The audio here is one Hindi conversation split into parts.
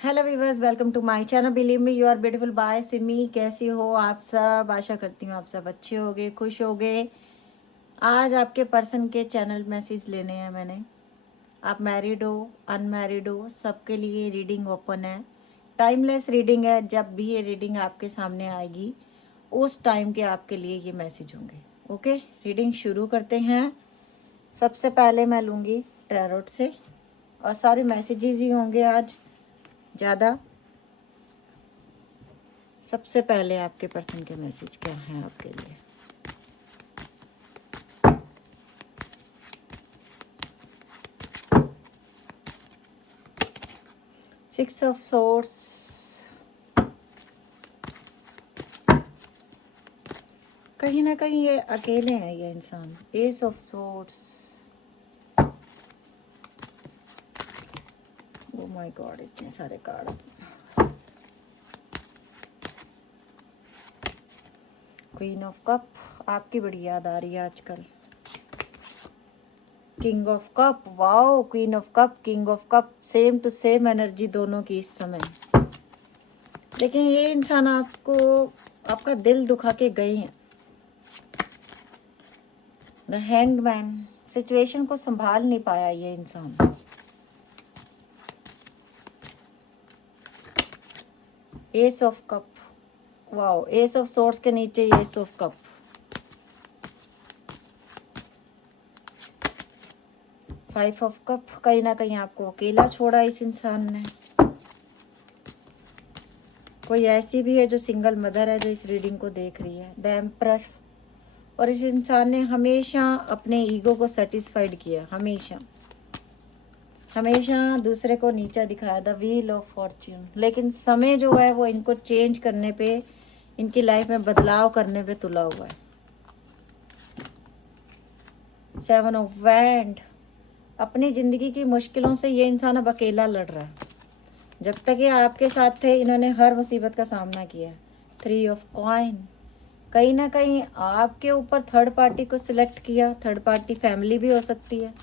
Hello viewers, welcome to my channel. Believe me you are beautiful by Simi. कैसी हो आप सब? आशा करती हूँ आप सब अच्छे होगे, खुश होगे। आज आपके पर्सन के चैनल मैसेज लेने हैं मैंने। आप मैरिड हो, अनमैरिड हो, सबके लिए रीडिंग ओपन है। टाइमलेस रीडिंग है। जब भी ये रीडिंग आपके सामने आएगी उस टाइम के आपके लिए ये मैसेज होंगे। ओके, रीडिंग शुरू करते हैं। सबसे पहले मैं लूँगी टैरोट से और सारे मैसेजेस ही होंगे आज ज़्यादा। सबसे पहले आपके पर्सन के मैसेज क्या हैं आपके लिए? सिक्स ऑफ सोर्ड्स, कहीं ना कहीं ये अकेले हैं ये इंसान। S of swords, oh my God इतने सारे कार्ड। क्वीन ऑफ कप, आपकी बड़ी याद आ रही है आजकल। King of cup, wow, queen of cup, king of cup, same to same energy दोनों की इस समय। लेकिन ये इंसान आपको, आपका दिल दुखा के गए हैं। द हैंग्ड मैन, सिचुएशन को संभाल नहीं पाया ये इंसान। S of cup, wow, S of swords के नीचे S of cup. Five of cup, कहीं ना कहीं आपको अकेला छोड़ा इस इंसान ने। कोई ऐसी भी है जो सिंगल मदर है जो इस रीडिंग को देख रही है। द एम्परर, और इस इंसान ने हमेशा अपने ईगो को सेटिस्फाइड किया, हमेशा हमेशा दूसरे को नीचा दिखाया। द व्हील ऑफ फॉर्च्यून, लेकिन समय जो है वो इनको चेंज करने पे, इनकी लाइफ में बदलाव करने पे तुला हुआ है। सेवन ऑफ वैंड, अपनी ज़िंदगी की मुश्किलों से ये इंसान अब अकेला लड़ रहा है। जब तक ये आपके साथ थे इन्होंने हर मुसीबत का सामना किया। थ्री ऑफ कॉइन, कहीं ना कहीं आपके ऊपर थर्ड पार्टी को सिलेक्ट किया। थर्ड पार्टी फैमिली भी हो सकती है,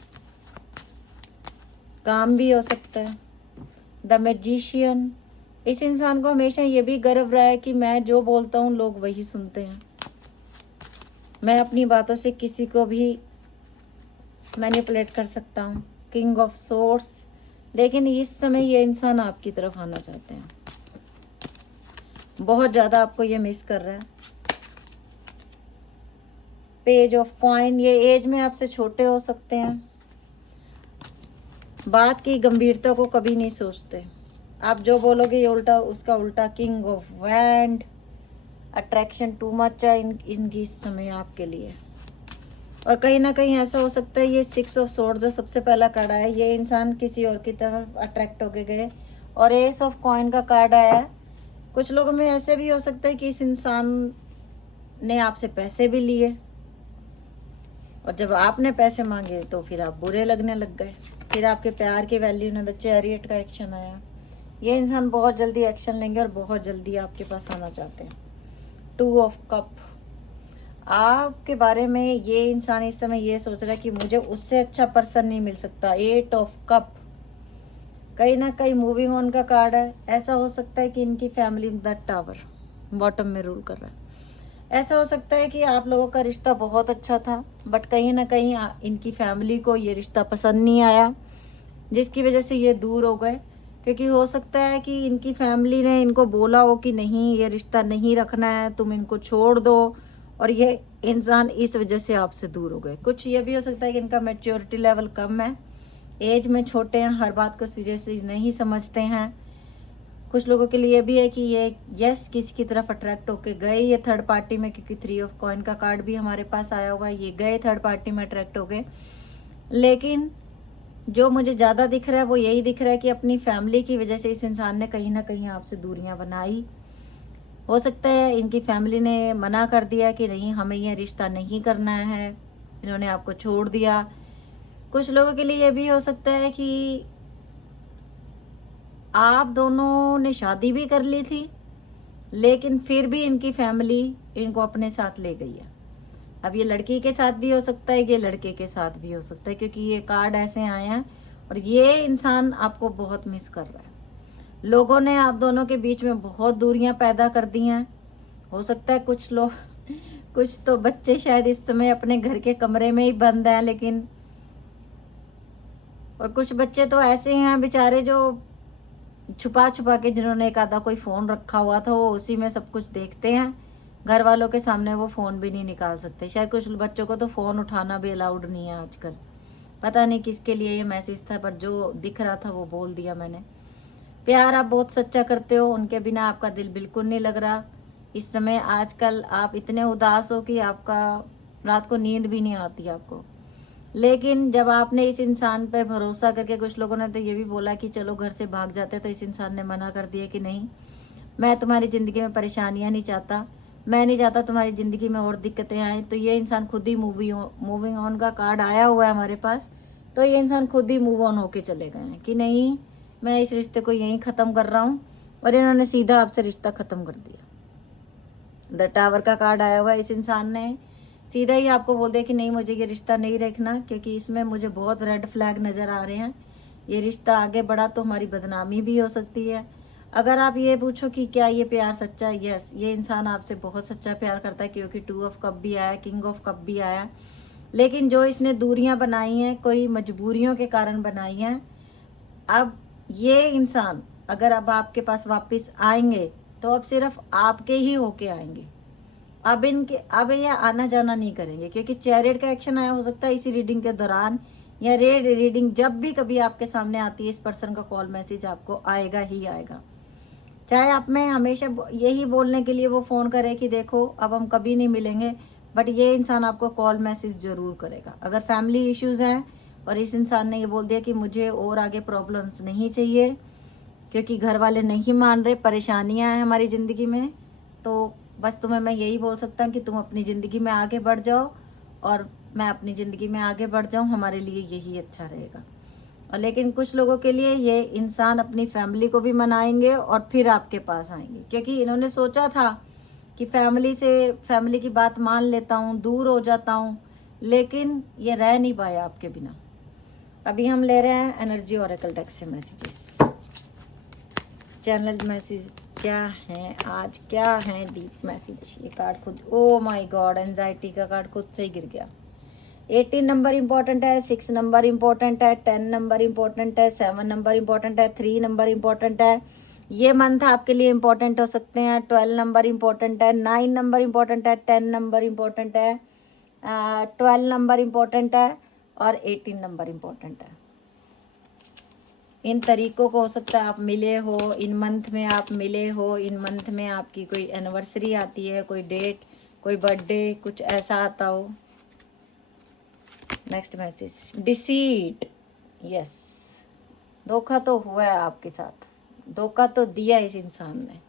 काम भी हो सकता है। द मैजिशियन, इस इंसान को हमेशा ये भी गर्व रहा है कि मैं जो बोलता हूँ लोग वही सुनते हैं। मैं अपनी बातों से किसी को भी मैनिपुलेट कर सकता हूँ। किंग ऑफ सोर्ड्स, लेकिन इस समय ये इंसान आपकी तरफ आना चाहते हैं। बहुत ज़्यादा आपको ये मिस कर रहा है। पेज ऑफ कॉइन, ये एज में आपसे छोटे हो सकते हैं। बात की गंभीरता को कभी नहीं सोचते। आप जो बोलोगे ये उल्टा उसका उल्टा। King of wand, attraction too much है इनकी इस समय आपके लिए। और कहीं ना कहीं ऐसा हो सकता है ये सिक्स ऑफ सोर्ड जो सबसे पहला कार्ड आया, ये इंसान किसी और की तरफ अट्रैक्ट होके गए। और एस ऑफ कॉइन का कार्ड आया है। कुछ लोगों में ऐसे भी हो सकता है कि इस इंसान ने आपसे पैसे भी लिए और जब आपने पैसे मांगे तो फिर आप बुरे लगने लग गए। फिर आपके प्यार की वैल्यू ने, द चैरियट का एक्शन आया। ये इंसान बहुत जल्दी एक्शन लेंगे और बहुत जल्दी आपके पास आना चाहते हैं। टू ऑफ कप, आपके बारे में ये इंसान इस समय ये सोच रहा है कि मुझे उससे अच्छा पर्सन नहीं मिल सकता। एट ऑफ कप, कहीं ना कहीं मूविंग ऑन का कार्ड है। ऐसा हो सकता है कि इनकी फैमिली द टावर बॉटम में रूल कर रहा है। ऐसा हो सकता है कि आप लोगों का रिश्ता बहुत अच्छा था बट कहीं ना कहीं इनकी फैमिली को ये रिश्ता पसंद नहीं आया, जिसकी वजह से ये दूर हो गए। क्योंकि हो सकता है कि इनकी फैमिली ने इनको बोला हो कि नहीं ये रिश्ता नहीं रखना है, तुम इनको छोड़ दो, और ये इंसान इस वजह से आपसे दूर हो गए। कुछ ये भी हो सकता है कि इनका मैच्योरिटी लेवल कम है, एज में छोटे हैं, हर बात को सीरियसली नहीं समझते हैं। कुछ लोगों के लिए भी है कि ये यस किसी की तरफ अट्रैक्ट होके गए ये थर्ड पार्टी में, क्योंकि थ्री ऑफ कॉइन का कार्ड भी हमारे पास आया हुआ है। ये गए थर्ड पार्टी में अट्रैक्ट हो गए, लेकिन जो मुझे ज़्यादा दिख रहा है वो यही दिख रहा है कि अपनी फैमिली की वजह से इस इंसान ने कहीं ना कहीं आपसे दूरियां बनाई। हो सकता है इनकी फैमिली ने मना कर दिया कि नहीं हमें ये रिश्ता नहीं करना है, इन्होंने आपको छोड़ दिया। कुछ लोगों के लिए ये भी हो सकता है कि आप दोनों ने शादी भी कर ली थी लेकिन फिर भी इनकी फैमिली इनको अपने साथ ले गई है। अब ये लड़की के साथ भी हो सकता है, ये लड़के के साथ भी हो सकता है, क्योंकि ये कार्ड ऐसे आए हैं और ये इंसान आपको बहुत मिस कर रहा है। लोगों ने आप दोनों के बीच में बहुत दूरियां पैदा कर दी हैं। हो सकता है कुछ लोग कुछ तो बच्चे शायद इस समय अपने घर के कमरे में ही बंद हैं, लेकिन और कुछ बच्चे तो ऐसे हैं बेचारे जो छुपा छुपा के, जिन्होंने एक आधा कोई फ़ोन रखा हुआ था वो उसी में सब कुछ देखते हैं। घर वालों के सामने वो फ़ोन भी नहीं निकाल सकते। शायद कुछ बच्चों को तो फ़ोन उठाना भी अलाउड नहीं है आजकल। पता नहीं किसके लिए ये मैसेज था, पर जो दिख रहा था वो बोल दिया मैंने। प्यार आप बहुत सच्चा करते हो, उनके बिना आपका दिल बिल्कुल नहीं लग रहा इस समय। आजकल आप इतने उदास हो कि आपका रात को नींद भी नहीं आती आपको। लेकिन जब आपने इस इंसान पे भरोसा करके, कुछ लोगों ने तो ये भी बोला कि चलो घर से भाग जाते, तो इस इंसान ने मना कर दिया कि नहीं, मैं तुम्हारी ज़िंदगी में परेशानियां नहीं चाहता, मैं नहीं चाहता तुम्हारी ज़िंदगी में और दिक्कतें आएँ। तो ये इंसान खुद ही मूविंग ऑन का कार्ड आया हुआ है हमारे पास। तो ये इंसान खुद ही मूव ऑन होके चले गए हैं कि नहीं, मैं इस रिश्ते को यहीं ख़त्म कर रहा हूँ। और इन्होंने सीधा आपसे रिश्ता ख़त्म कर दिया। द टावर का कार्ड आया हुआ है। इस इंसान ने सीधा ही आपको बोल दिया कि नहीं, मुझे ये रिश्ता नहीं रखना, क्योंकि इसमें मुझे बहुत रेड फ्लैग नज़र आ रहे हैं। ये रिश्ता आगे बढ़ा तो हमारी बदनामी भी हो सकती है। अगर आप ये पूछो कि क्या ये प्यार सच्चा है, यस, ये इंसान आपसे बहुत सच्चा प्यार करता है, क्योंकि 2 ऑफ कप भी आया, किंग ऑफ कप भी आया। लेकिन जो इसने दूरियां बनाई हैं, कोई मजबूरियों के कारण बनाई हैं। अब ये इंसान अगर अब आपके पास वापस आएंगे तो अब सिर्फ आपके ही होके आएंगे। अब ये आना जाना नहीं करेंगे, क्योंकि चैरियट का एक्शन आया। हो सकता है इसी रीडिंग के दौरान या रेड रीडिंग जब भी कभी आपके सामने आती है, इस पर्सन का कॉल मैसेज आपको आएगा ही आएगा। चाहे आप में हमेशा यही बोलने के लिए वो फ़ोन करे कि देखो अब हम कभी नहीं मिलेंगे, बट ये इंसान आपको कॉल मैसेज ज़रूर करेगा। अगर फैमिली इश्यूज़ हैं और इस इंसान ने ये बोल दिया कि मुझे और आगे प्रॉब्लम्स नहीं चाहिए, क्योंकि घर वाले नहीं मान रहे, परेशानियां हैं हमारी ज़िंदगी में, तो बस तुम्हें मैं यही बोल सकता हूँ कि तुम अपनी ज़िंदगी में आगे बढ़ जाओ और मैं अपनी ज़िंदगी में आगे बढ़ जाऊँ, हमारे लिए यही अच्छा रहेगा। और लेकिन कुछ लोगों के लिए ये इंसान अपनी फैमिली को भी मनाएंगे और फिर आपके पास आएंगे, क्योंकि इन्होंने सोचा था कि फैमिली की बात मान लेता हूँ, दूर हो जाता हूँ, लेकिन ये रह नहीं पाया आपके बिना। अभी हम ले रहे हैं एनर्जी ओरेकल डेक से मैसेजेस। चैनल मैसेज क्या है आज, क्या है डीप मैसेज। ये कार्ड खुद, ओ माय गॉड, एंजाइटी का कार्ड खुद से ही गिर गया। 18 नंबर इंपॉर्टेंट है, 6 नंबर इंपॉर्टेंट है, 10 नंबर इंपॉर्टेंट है, 7 नंबर इंपॉर्टेंट है, 3 नंबर इंपॉर्टेंट है। ये मंथ आपके लिए इंपॉर्टेंट हो सकते हैं। 12 नंबर इंपॉर्टेंट है, 9 नंबर इंपॉर्टेंट है, 10 नंबर इंपॉर्टेंट है, 12 नंबर इंपॉर्टेंट है और 18 नंबर इंपॉर्टेंट है। इन तरीकों को हो सकता है आप मिले हो, इन मंथ में आप मिले हो, इन मंथ में आपकी कोई एनिवर्सरी आती है, कोई डेट, कोई बर्थडे, कुछ ऐसा आता हो। नेक्स्ट मैसेज, डिसीट, यस, धोखा तो हुआ है आपके साथ, धोखा तो दिया इस इंसान ने,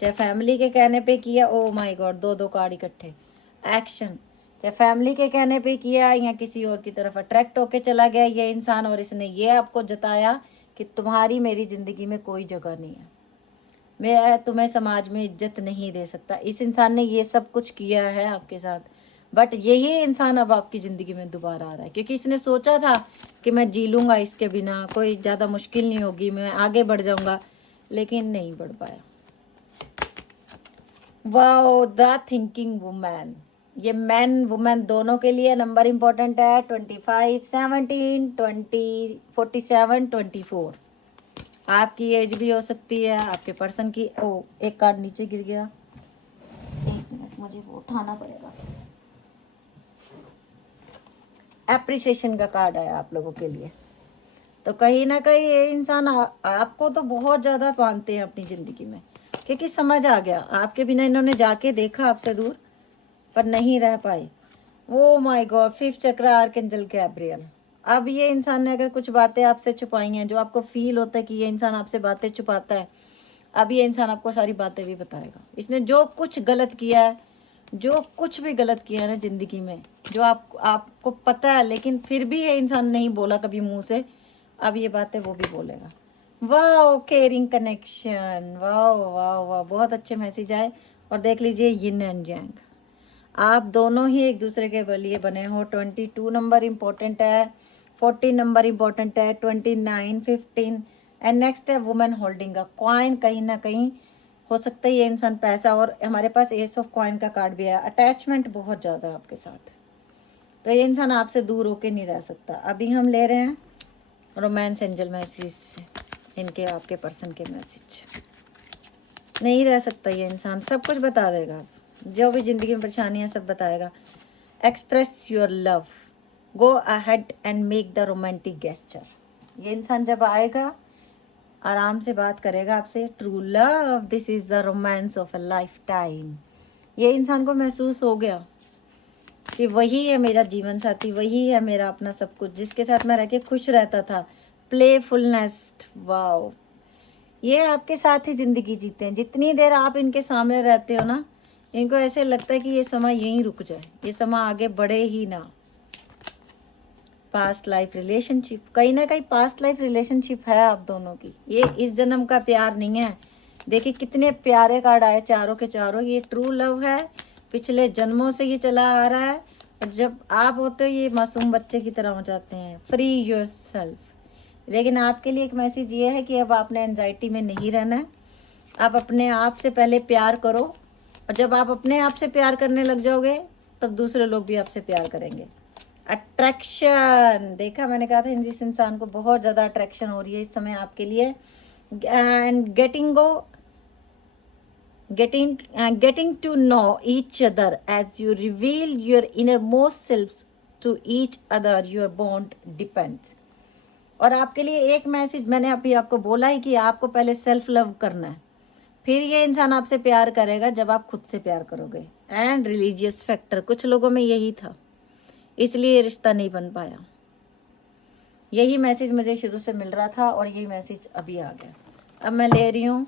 चाहे फैमिली के कहने पे किया। ओ माय गॉड, दो कार्ड इकट्ठे, एक्शन, चाहे फैमिली के कहने पे किया या किसी और की तरफ अट्रैक्ट होके चला गया ये इंसान, और इसने ये आपको जताया कि तुम्हारी मेरी ज़िंदगी में कोई जगह नहीं है, मैं तुम्हें समाज में इज्जत नहीं दे सकता। इस इंसान ने ये सब कुछ किया है आपके साथ, बट यही इंसान अब आपकी ज़िंदगी में दोबारा आ रहा है, क्योंकि इसने सोचा था कि मैं जी लूँगा इसके बिना, कोई ज़्यादा मुश्किल नहीं होगी, मैं आगे बढ़ जाऊँगा, लेकिन नहीं बढ़ पाया। वाओ, द थिंकिंग वुमेन, ये मैन वुमेन दोनों के लिए नंबर इंपॉर्टेंट है। 25, 17, 20, 47, 24। आपकी एज भी हो सकती है, आपके पर्सन की। ओ, एक कार्ड नीचे गिर गया, एक मिनट, मुझे वो उठाना पड़ेगा। एप्रिसिएशन का कार्ड आया आप लोगों के लिए। तो कहीं ना कहीं ये इंसान आपको तो बहुत ज़्यादा मानते हैं अपनी ज़िंदगी में, क्योंकि समझ आ गया आपके बिना इन्होंने जाके देखा आपसे दूर, पर नहीं रह पाए। ओ माय गॉड, 5th चक्र, आर्कएंजल गैब्रियल। अब ये इंसान ने अगर कुछ बातें आपसे छुपाई हैं, जो आपको फील होता है कि ये इंसान आपसे बातें छुपाता है, अब ये इंसान आपको सारी बातें भी बताएगा। इसने जो कुछ गलत किया है, जो कुछ भी गलत किया है ना ज़िंदगी में, जो आपको पता है, लेकिन फिर भी ये इंसान नहीं बोला कभी मुंह से, अब ये बातें वो भी बोलेगा। वाह, केयरिंग कनेक्शन, वाह वाह वाह, बहुत अच्छे मैसेज आए। और देख लीजिए, यिन एंड यांग, आप दोनों ही एक दूसरे के लिए बने हो। 22 नंबर इम्पोर्टेंट है, 40 नंबर इम्पोर्टेंट है, 29, 15, एंड नेक्स्ट है वुमेन होल्डिंग अ कॉइन। कहीं ना कहीं हो सकता है ये इंसान पैसा, और हमारे पास एस ऑफ कॉइन का कार्ड भी है। अटैचमेंट बहुत ज़्यादा है आपके साथ, तो ये इंसान आपसे दूर होके नहीं रह सकता। अभी हम ले रहे हैं रोमांस एंजल मैसेज, इनके आपके पर्सन के मैसेज। नहीं रह सकता ये इंसान, सब कुछ बता देगा, जो भी ज़िंदगी में परेशानी है सब बताएगा। Express your love, go ahead and make the romantic gesture. ये इंसान जब आएगा आराम से बात करेगा आपसे। True love, this is the romance of a life time. ये इंसान को महसूस हो गया कि वही है मेरा जीवन साथी, वही है मेरा अपना सब कुछ, जिसके साथ मैं रह के खुश रहता था। प्लेफुलनेस, वाओ, ये आपके साथ ही ज़िंदगी जीते हैं। जितनी देर आप इनके सामने रहते हो ना, इनको ऐसे लगता है कि ये समय यहीं रुक जाए, ये समय आगे बढ़े ही ना। पास्ट लाइफ रिलेशनशिप, कहीं ना कहीं पास्ट लाइफ रिलेशनशिप है आप दोनों की। ये इस जन्म का प्यार नहीं है। देखिए कितने प्यारे कार्ड आए चारों के चारों। ये ट्रू लव है, पिछले जन्मों से ये चला आ रहा है, और जब आप होते हो ये मासूम बच्चे की तरह हो जाते हैं। Free your self. लेकिन आपके लिए एक मैसेज ये है कि अब आपने एंजाइटी में नहीं रहना है। आप अपने आप से पहले प्यार करो, और जब आप अपने आप से प्यार करने लग जाओगे तब दूसरे लोग भी आपसे प्यार करेंगे। अट्रैक्शन, देखा मैंने कहा था जिस इंसान को बहुत ज़्यादा अट्रैक्शन हो रही है इस समय आपके लिए। And getting to know each other as you reveal your innermost selves to each other, your bond depends। और आपके लिए एक मैसेज मैंने अभी आपको बोला ही कि आपको पहले सेल्फ लव करना है, फिर ये इंसान आपसे प्यार करेगा जब आप खुद से प्यार करोगे। एंड रिलीजियस फैक्टर, कुछ लोगों में यही था, इसलिए ये रिश्ता नहीं बन पाया। यही मैसेज मुझे शुरू से मिल रहा था और यही मैसेज अभी आ गया। अब मैं ले रही हूँ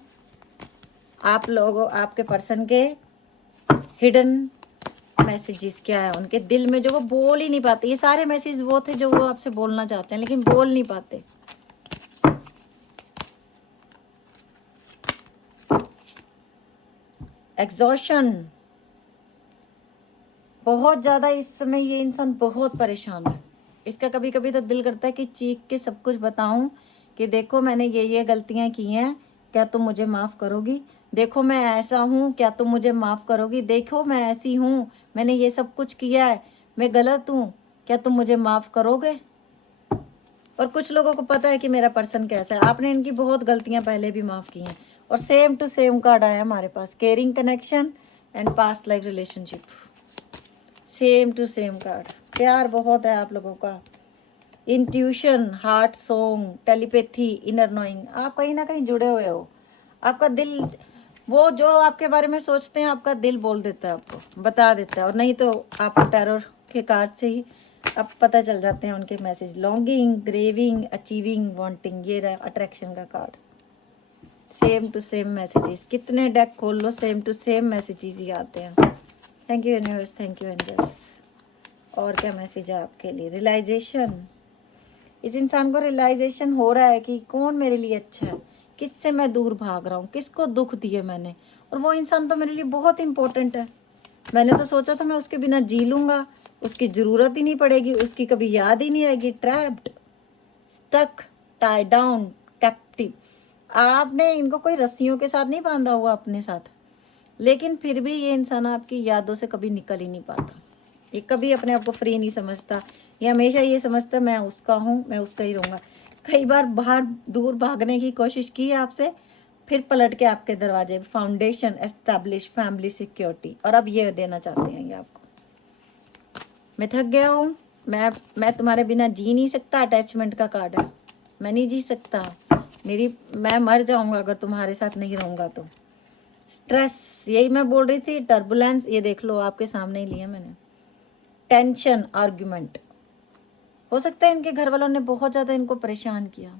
आप लोगों, आपके पर्सन के हिडन मैसेजेस क्या है उनके दिल में, जो वो बोल ही नहीं पाते। ये सारे मैसेज वो थे जो वो आपसे बोलना चाहते हैं लेकिन बोल नहीं पाते। एग्जॉशन, बहुत ज़्यादा इस समय ये इंसान बहुत परेशान है। इसका कभी कभी तो दिल करता है कि चीख के सब कुछ बताऊं कि देखो मैंने ये गलतियां की हैं, क्या तुम मुझे माफ़ करोगी? देखो मैं ऐसा हूँ, क्या तुम मुझे माफ़ करोगी? देखो मैं ऐसी हूँ, मैंने ये सब कुछ किया है, मैं गलत हूँ, क्या तुम मुझे माफ़ करोगे? और कुछ लोगों को पता है कि मेरा पर्सन कैसा है। आपने इनकी बहुत गलतियाँ पहले भी माफ़ की हैं। और सेम टू सेम कार्ड आया हमारे पास, caring connection and past life relationship. Same to same card. प्यार बहुत है आप लोगों का। Intuition, heart song, telepathy, inner knowing, आप कहीं ना कहीं जुड़े हुए हो। आपका दिल, वो जो आपके बारे में सोचते हैं आपका दिल बोल देता है, आपको बता देता है। और नहीं तो आपको टैरो के कार्ड से ही अब पता चल जाते हैं उनके message. Longing, craving, achieving, wanting, ये रहा अट्रैक्शन का card. Same to same messages, कितने डेक खोल लो सेम टू सेम मैसेजेस ही आते हैं। Thank you universe, thank you angels. और क्या मैसेज है आपके लिए? रियलाइजेशन, इस इंसान को रियलाइजेशन हो रहा है कि कौन मेरे लिए अच्छा है, किससे मैं दूर भाग रहा हूँ, किसको दुख दिए मैंने, और वो इंसान तो मेरे लिए बहुत इंपॉर्टेंट है। मैंने तो सोचा था मैं उसके बिना जी लूँगा, उसकी ज़रूरत ही नहीं पड़ेगी, उसकी कभी याद ही नहीं आएगी। Trapped, stuck, tie down, captive. आपने इनको कोई रस्सियों के साथ नहीं बांधा हुआ अपने साथ, लेकिन फिर भी ये इंसान आपकी यादों से कभी निकल ही नहीं पाता। ये कभी अपने आप को फ्री नहीं समझता। ये हमेशा ये समझता मैं उसका हूँ, मैं उसका ही रहूँगा। कई बार बाहर दूर भागने की कोशिश की है आपसे, फिर पलट के आपके दरवाजे। फाउंडेशन, एस्टैब्लिश, फैमिली, सिक्योरिटी, और अब ये देना चाहते हैं ये आपको। मैं थक गया हूँ, मैं तुम्हारे बिना जी नहीं सकता। अटैचमेंट का कार्ड है, मैं नहीं जी सकता, मैं मर जाऊँगा अगर तुम्हारे साथ नहीं रहूँगा तो। स्ट्रेस, यही मैं बोल रही थी। टर्बुलेंस, ये देख लो आपके सामने ही लिया मैंने। टेंशन, आर्ग्यूमेंट, हो सकता है इनके घर वालों ने बहुत ज़्यादा इनको परेशान किया,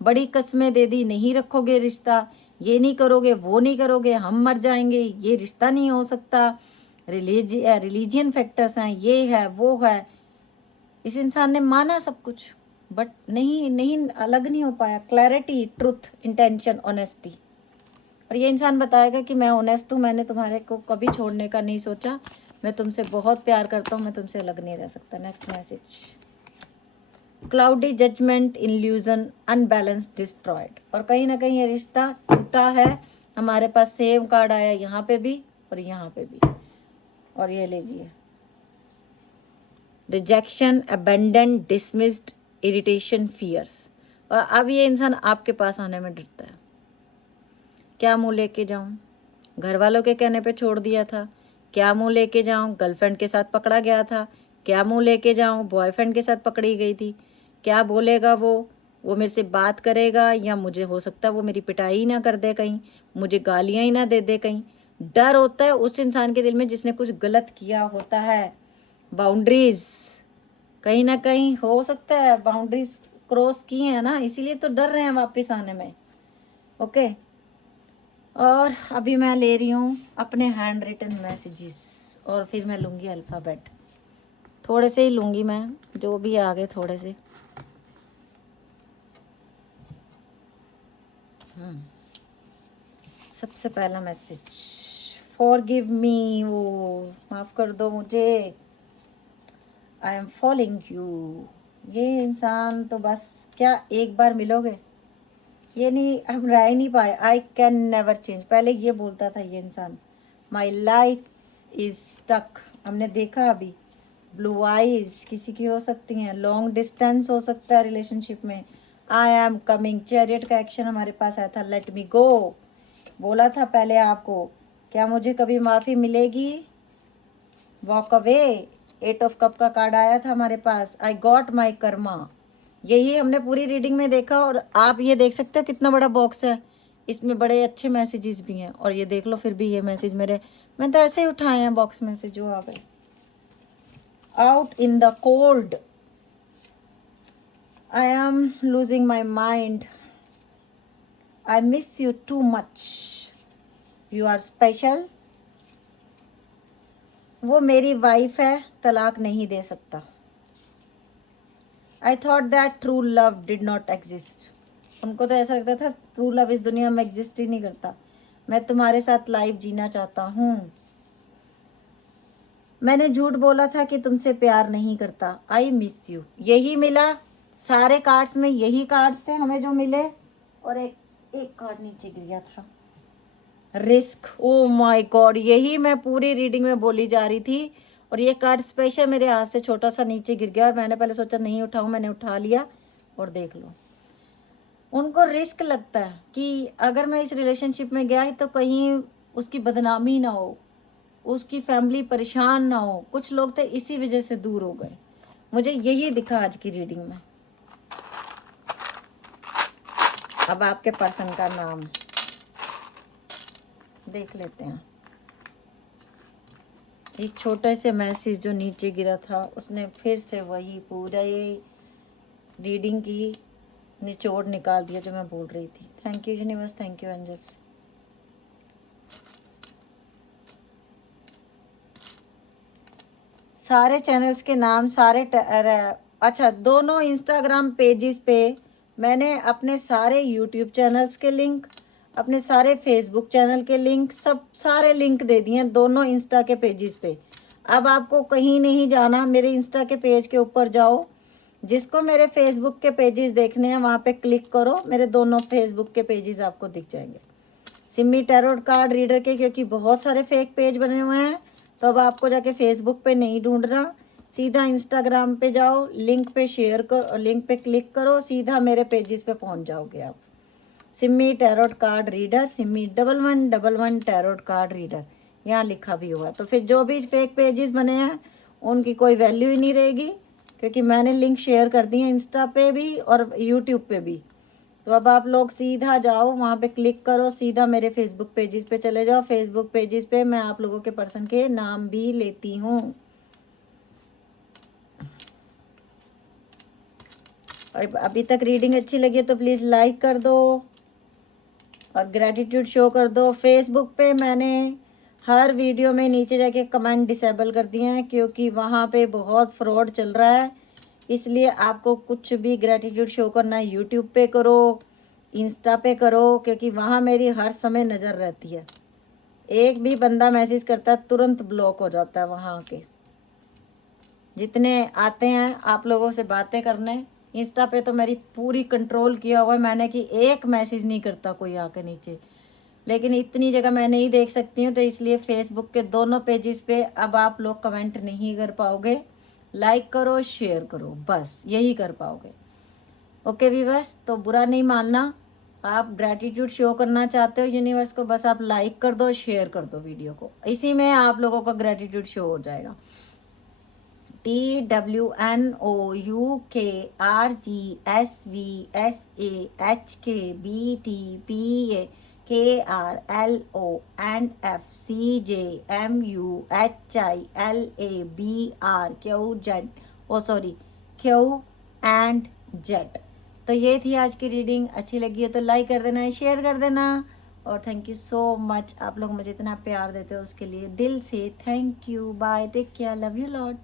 बड़ी कस्में दे दी, नहीं रखोगे रिश्ता, ये नहीं करोगे, वो नहीं करोगे, हम मर जाएंगे, ये रिश्ता नहीं हो सकता। रिलीजियन फैक्टर्स हैं, ये है वो है। इस इंसान ने माना सब कुछ, बट नहीं अलग नहीं हो पाया। क्लैरिटी, ट्रुथ, इंटेंशन, ऑनेस्टी, और ये इंसान बताएगा कि मैं ऑनेस्ट हूँ, मैंने तुम्हारे को कभी छोड़ने का नहीं सोचा, मैं तुमसे बहुत प्यार करता हूँ, मैं तुमसे अलग नहीं रह सकता। Next message. Cloudy judgement, illusion, unbalance, destroyed. और कहीं ना कहीं ये रिश्ता टूटा है। हमारे पास सेम कार्ड आया यहाँ पे भी और यहाँ पे भी। और ये लीजिए, rejection, abandon, dismissed, irritation, fears. और अब ये इंसान आपके पास आने में डरता है। क्या मुंह लेके जाऊं? घर वालों के कहने पे छोड़ दिया था। क्या मुंह लेके जाऊं? गर्लफ्रेंड के साथ पकड़ा गया था। क्या मुंह लेके जाऊं? बॉयफ्रेंड के साथ पकड़ी गई थी। क्या बोलेगा वो मेरे से बात करेगा, या मुझे हो सकता है वो मेरी पिटाई ही ना कर दे, कहीं मुझे गालियां ही ना दे दे। कहीं डर होता है उस इंसान के दिल में जिसने कुछ गलत किया होता है। बाउंड्रीज, कहीं ना कहीं हो सकता है बाउंड्रीज क्रॉस की है ना, इसीलिए तो डर रहे हैं वापस आने में। ओके। और अभी मैं ले रही हूँ अपने हैंड रिटन मैसेजेस, और फिर मैं लूँगी अल्फ़ाबेट। थोड़े से ही लूँगी मैं, जो भी आ गए थोड़े से। सबसे पहला मैसेज, फॉरगिव मी, वो माफ़ कर दो मुझे, आई एम फॉलोइंग यू। ये इंसान तो बस क्या एक बार मिलोगे, ये नहीं, हम रह ही नहीं पाए। आई कैन नेवर चेंज, पहले ये बोलता था ये इंसान। माई लाइफ इज स्टक, हमने देखा अभी। ब्लू आईज किसी की हो सकती हैं, लॉन्ग डिस्टेंस हो सकता है रिलेशनशिप में। आई एम कमिंग, चैरियट का एक्शन हमारे पास आया था। लेट मी गो, बोला था पहले आपको। क्या मुझे कभी माफ़ी मिलेगी? वॉक अवे, 8 ऑफ कप का कार्ड आया था हमारे पास। आई गॉट माई कर्मा, यही हमने पूरी रीडिंग में देखा। और आप ये देख सकते हो कितना बड़ा बॉक्स है, इसमें बड़े अच्छे मैसेजेस भी हैं। और ये देख लो, फिर भी ये मैसेज मेरे, मैं तो ऐसे ही उठाए हैं बॉक्स में से जो आ गए। Out in the cold, I am losing my mind, I miss you too much, you are special. वो मेरी वाइफ है, तलाक नहीं दे सकता। I thought that true love did not exist, उनको तो ऐसा लगता था ट्रू लव इस दुनिया में एग्जिस्ट ही नहीं करता। मैं तुम्हारे साथ लाइफ जीना चाहता हूँ। मैंने झूठ बोला था कि तुमसे प्यार नहीं करता। आई मिस यू, यही मिला सारे कार्ड्स में, यही कार्ड्स थे हमें जो मिले। और एक कार्ड नीचे गिर गया था, रिस्क। ओ माय गॉड, यही मैं पूरी रीडिंग में बोली जा रही थी। और ये कार्ड स्पेशल मेरे हाथ से छोटा सा नीचे गिर गया, और मैंने पहले सोचा नहीं उठाऊं, मैंने उठा लिया। और देख लो, उनको रिस्क लगता है कि अगर मैं इस रिलेशनशिप में गया तो कहीं उसकी बदनामी ना हो, उसकी फैमिली परेशान ना हो। कुछ लोग तो इसी वजह से दूर हो गए, मुझे यही दिखा आज की रीडिंग में। अब आपके पर्सन का नाम देख लेते हैं। एक छोटे से मैसेज जो नीचे गिरा था, उसने फिर से वही पूरा ये रीडिंग की निचोड़ निकाल दिया जो मैं बोल रही थी। Thank you universe, thank you angels. सारे चैनल्स के नाम, अच्छा, दोनों इंस्टाग्राम पेजेस पे मैंने अपने सारे यूट्यूब चैनल्स के लिंक, अपने सारे फेसबुक चैनल के लिंक, सब सारे लिंक दे दिए दोनों इंस्टा के पेजेस पे। अब आपको कहीं नहीं जाना, मेरे इंस्टा के पेज के ऊपर जाओ, जिसको मेरे फेसबुक के पेजेस देखने हैं वहाँ पे क्लिक करो, मेरे दोनों फेसबुक के पेजेस आपको दिख जाएंगे। सिमी टैरोट कार्ड रीडर के, क्योंकि बहुत सारे फेक पेज बने हुए हैं, तो अब आपको जाके फेसबुक पे नहीं ढूंढना, सीधा इंस्टाग्राम पे जाओ, लिंक पे शेयर करो, लिंक पे क्लिक करो, सीधा मेरे पेजेस पे पहुंच जाओगे आप। Simi tarot card reader, Simi 1111 tarot card reader, यहाँ लिखा भी हुआ। तो फिर जो भी फेक पेजेस बने हैं उनकी कोई वैल्यू ही नहीं रहेगी, क्योंकि मैंने लिंक शेयर कर दिए इंस्टा पे भी और यूट्यूब पे भी। तो अब आप लोग सीधा जाओ, वहाँ पे क्लिक करो, सीधा मेरे फेसबुक पेजेस पे चले जाओ। फेसबुक पेजेस पे मैं आप लोगों के पर्सन के नाम भी लेती हूँ। अभी तक रीडिंग अच्छी लगी तो प्लीज़ लाइक कर दो और ग्रैटिट्यूड शो कर दो। फेसबुक पे मैंने हर वीडियो में नीचे जाके कमेंट डिसेबल कर दिए हैं, क्योंकि वहाँ पे बहुत फ्रॉड चल रहा है। इसलिए आपको कुछ भी ग्रैटिट्यूड शो करना है यूट्यूब पे करो, इंस्टा पे करो, क्योंकि वहाँ मेरी हर समय नज़र रहती है। एक भी बंदा मैसेज करता है तुरंत ब्लॉक हो जाता है वहाँ के। जितने आते हैं आप लोगों से बातें करने, इंस्टा पे तो मेरी पूरी कंट्रोल किया हुआ है मैंने कि एक मैसेज नहीं करता कोई आके नीचे, लेकिन इतनी जगह मैं नहीं देख सकती हूँ, तो इसलिए फेसबुक के दोनों पेजेस पे अब आप लोग कमेंट नहीं कर पाओगे। लाइक करो, शेयर करो, बस यही कर पाओगे। ओके व्यूअर्स, तो बुरा नहीं मानना, आप ग्रैटिट्यूड शो करना चाहते हो यूनिवर्स को, बस आप लाइक कर दो, शेयर कर दो वीडियो को, इसी में आप लोगों का ग्रैटिट्यूड शो हो जाएगा। TWNOUKRGSVSAHKBTPAKRLONFCJMUHILABR Q&Z। तो ये थी आज की रीडिंग। अच्छी लगी हो तो लाइक कर देना, शेयर कर देना, और थैंक यू सो मच। आप लोग मुझे इतना प्यार देते हो उसके लिए दिल से thank you. Bye, take care, love you lot.